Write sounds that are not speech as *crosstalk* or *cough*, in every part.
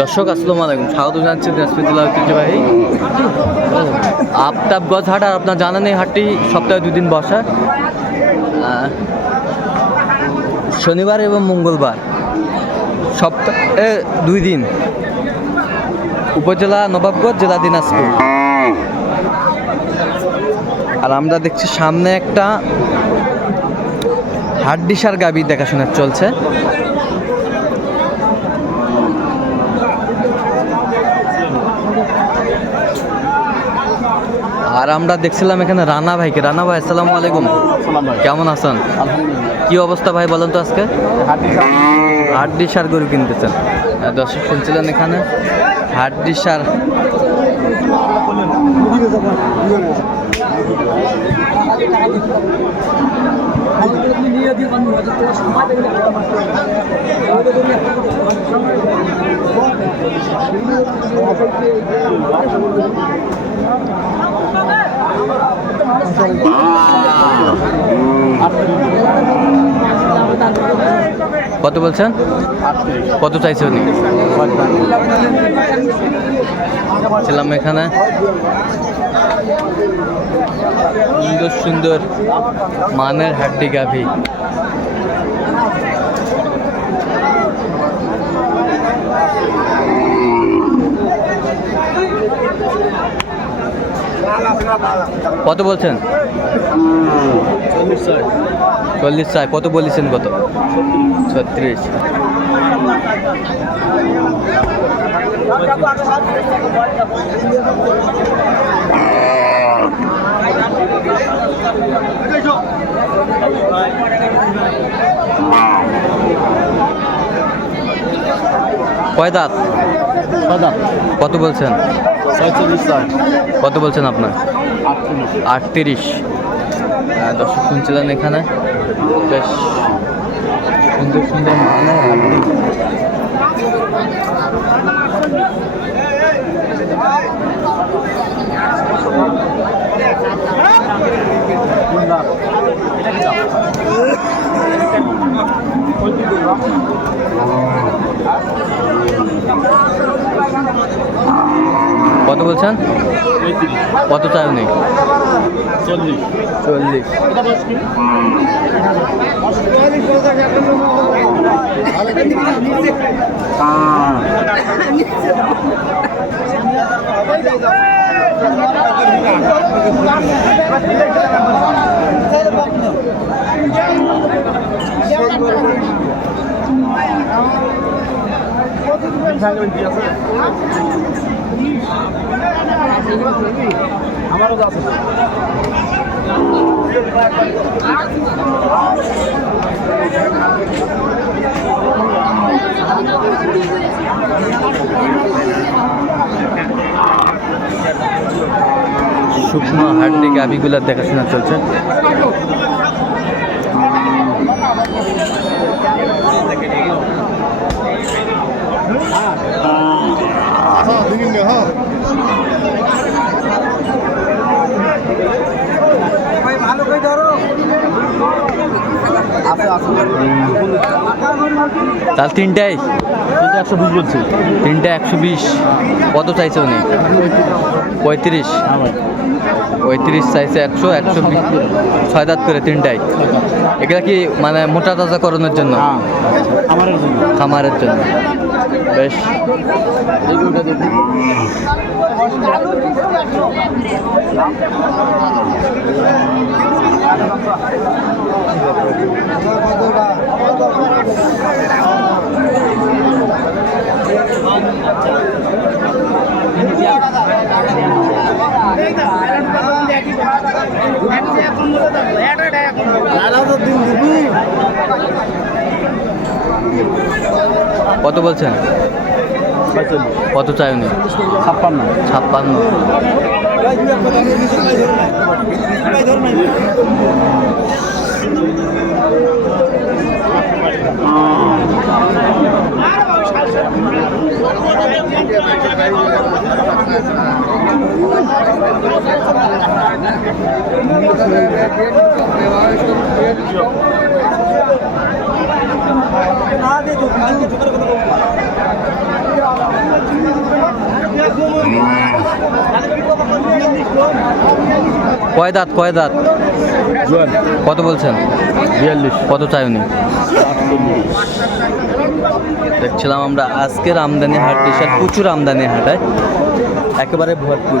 দর্শক, আসসালামু আলাইকুম। স্বাগত জানাচ্ছি দিনাজপুর জেলা ঐতিহ্যবাহী আফতাবগঞ্জ হাট, আর আপনার জানেন এই হাটটি সপ্তাহে দুই দিন বসা। শনিবার এবং মঙ্গলবার সপ্তাহে দুই দিন উপজেলা নবাবগঞ্জ, জেলা দিনাজপুর। আর আমরা দেখছি সামনে একটা হাড্ডিসার গাবি দেখাশোনা চলছে। আর আমরা দেখছিলাম এখানে রানা ভাইকে। রানা ভাই আসসালামু আলাইকুম। কেমন আছেন? কি অবস্থা ভাই বলেন তো আজকে? হাড্ডি সার। গরু কিনতেছেন। আর দর্শক শুনছিলেন এখানে? হাড্ডি সার। *laughs* কত বলছেন? কত চাইছে উনি? ছিলাম এখানে। সুন্দর সুন্দর মানের হাড্ডি গাভি। কত বলছেন? চল্লিশ চাই কত বলেছেন কত? ছত্রিশ। কয় দাঁত। কত বলছেন? কত বলছেন আপনার? আটত্রিশ। দর্শক শুনছিলেন এখানে? বেশ সুন্দর সুন্দর হাড্ডি কত বলছেন? কত চাই নেই? চল্লিশ। চল্লিশ। আমারও আছে শুকনো হাড্ডি গাভিগুলার দেখাশোনা চলছে। তাহলে তিনটাই? কিন্তু একশো বিশ বলছি। তিনটা একশো বিশ। কত চাইছে উনি? পঁয়ত্রিশ। পঁয়ত্রিশ চাইছে একশো একশো বিশ। ছয় দাঁত করে তিনটাই। এগুলা কি মানে মোটা তাজা করানোর জন্য? হ্যাঁ আমার জন্য। খামারের জন্য। বেশ। এই কত বলছেন? কত চাই উনি ছাপ্পান্ন। ছাপ্পান্ন। Thank you. কয় দাঁত কয় দাঁত? কত বলছেন? বিয়াল্লিশ। কত চাই দেখছিলাম আমরা আজকের আমদানি হাট প্রচুর আমদানি হাটায় হ্যাঁ? একেবারে ভরপুর।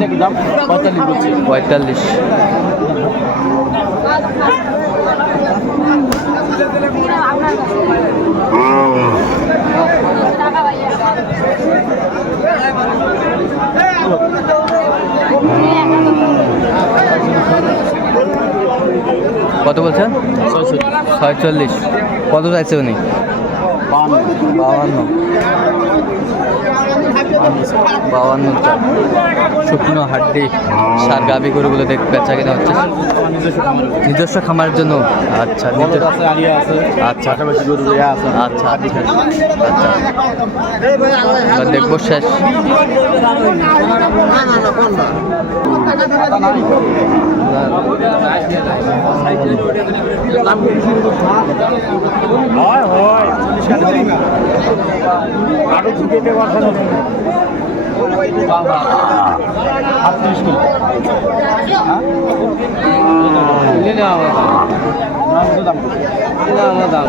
এটা কি দাম? পঁয়তাল্লিশ বলছি। পঁয়তাল্লিশ। কত বলছেন? ছয়চল্লিশ। কত চাইছে উনি? বান্ন বাউান্ন শুকনো হাড্ডি সার গাভি গরুগুলো দেখ বেচা কিনা হচ্ছে। নিজস্ব খামারের জন্য। আচ্ছা আচ্ছা। আচ্ছা আচ্ছা। আচ্ছা দেখব শেষ। হয় হয়। আরও পারছেন আটত্রিশ কিলো দাম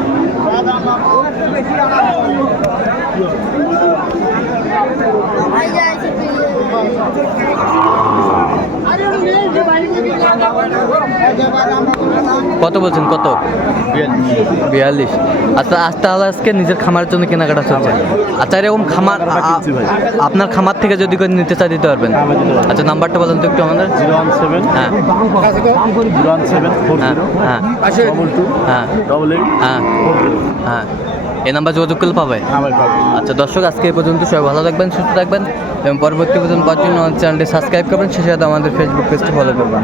আরে কত বলছেন? কত? বিয়াল্লিশ। আচ্ছা আস্তে আস্তে আজকে নিজের খামারের জন্য কেনাকাটা চলছে। আচ্ছা এরকম খামার। আপনার খামার থেকে যদি করে নিতে চাই দিতে পারবেন। আচ্ছা নাম্বারটা বলেন তো একটু আমাদের। জিরো ওয়ান সেভেন হ্যাঁ। জিরো ওয়ান সেভেন হ্যাঁ হ্যাঁ। ডবল হ্যাঁ। ডবল এইট হ্যাঁ। হ্যাঁ। এই নাম্বার যোগাযোগ করলে পাবে? হ্যাঁ পাবো। আচ্ছা দর্শক আজকে এই পর্যন্ত সবাই ভালো থাকবেন সুস্থ থাকবেন এবং পরবর্তী পর্যন্ত পাওয়ার জন্য চ্যানেলটি সাবস্ক্রাইব করবেন সে সাথে আমাদের ফেসবুক পেজটি ফলো করবেন।